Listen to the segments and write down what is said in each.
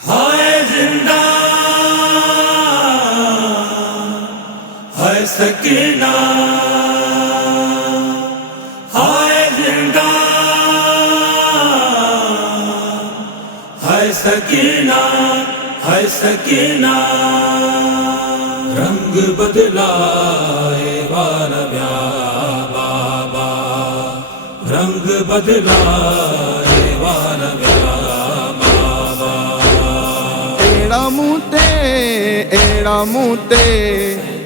हाय जिंदा हाय सकीना, हाय जिंदा हाय सकीना, हाय सकीना। रंग बदलाए वारव्या बाबा, रंग बदलाए वारव्या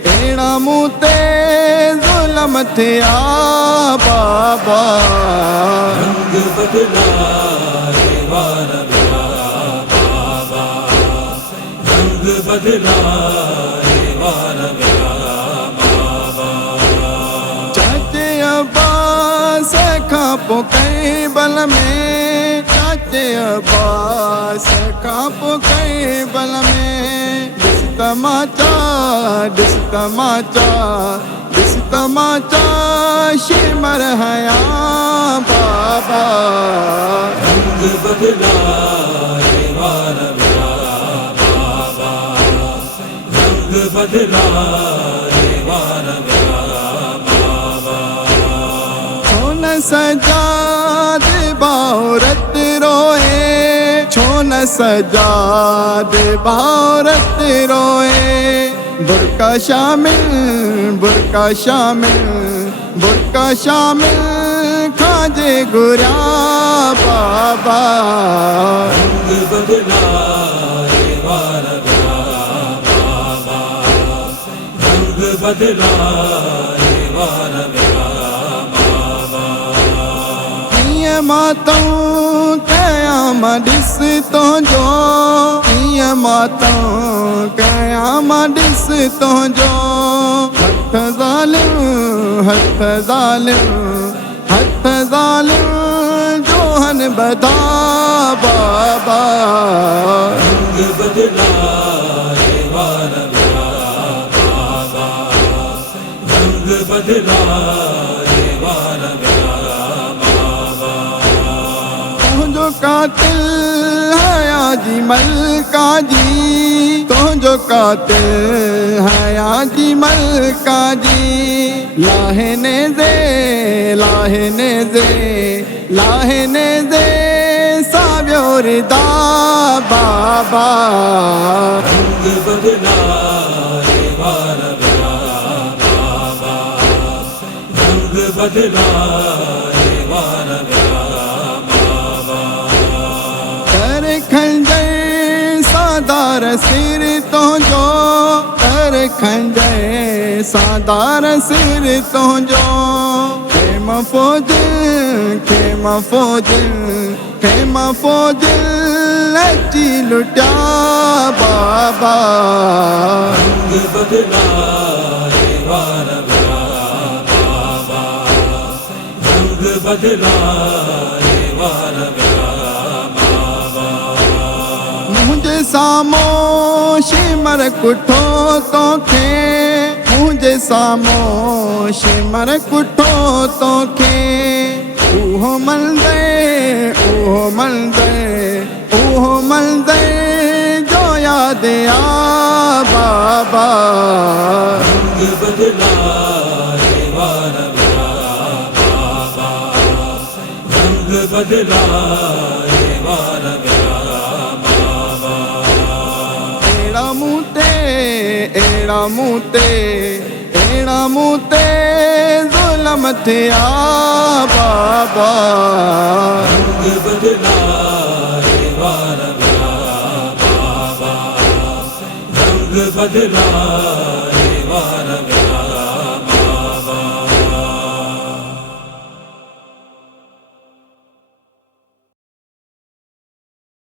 एड़ा मूते ज़ुल्म थिया बाबा। रंग बदलाए वारव्या बाबा, रंग बदलाए वारव्या बाबा। चाचे अब्बास खां पोइ कई बल में, चाचे अब्बास खां पोइ कई बल में। ॾिस तमाचा शिमर हया बाबा। रंग बदलाए वारव्या बाबा, रंग बदलाए वारव्या बाबा। छोन सजाद बाहुरत रोए, छोन सजाद बाहुरत रोए। बुरका शामिल, बुरका शामिल, बुरका शामिल खाजे गुरिया बाबा। रंग बदलाए वारव्या बाबा, रंग बदलाए वारव्या बाबा। मातों कयाम ॾिस तुंहिंजो, कीअं मातों कयाम ॾिस तुंहिंजो। हथ ज़ालिम, हथ ज़ालिम, हथ ज़ालिम जोहन बधा बाबा। रंग बदलाए वारव्या बाबा, रंग बदलाए वारव्या बाबा। तुंहिंजो कातिल हया जी मलका जी, तुंहिंजो कातिल हया जी मलका जी। लाहिने दे, लाहिने दे, लाहिने दे साव्योरदा बाबा। रंग बदलाए वारव्या बाबा, रंग बदलाए वारव्या बाबा। कर खंजर सादार सिर तुंहिंजो, कर खंजर सादार सिर तुंहिंजो। खेम फ़ौजिल, खेम फ़ौजिल, खेम फ़ौजिल अची लुटिया बाबा। रंग बदलाए वारव्या बाबा, रंग बदलाए वारव्या बाबा। मुंहिंजे साम्हूं शिमर कुठो तोखे, मुंहिंजे साम्हूं शिमर कुठो तोखे। उहो मंदर, उहो मंदर, उहो मंदर जो यादि आ बाबा। रंग बदलाए वारव्या बाबा, रंग बदलाए वारव्या बाबा। एड़ा मूते ज़ुल्म थिया बाबा। रंग बदलाए वारव्या बाबा, रंग बदलाए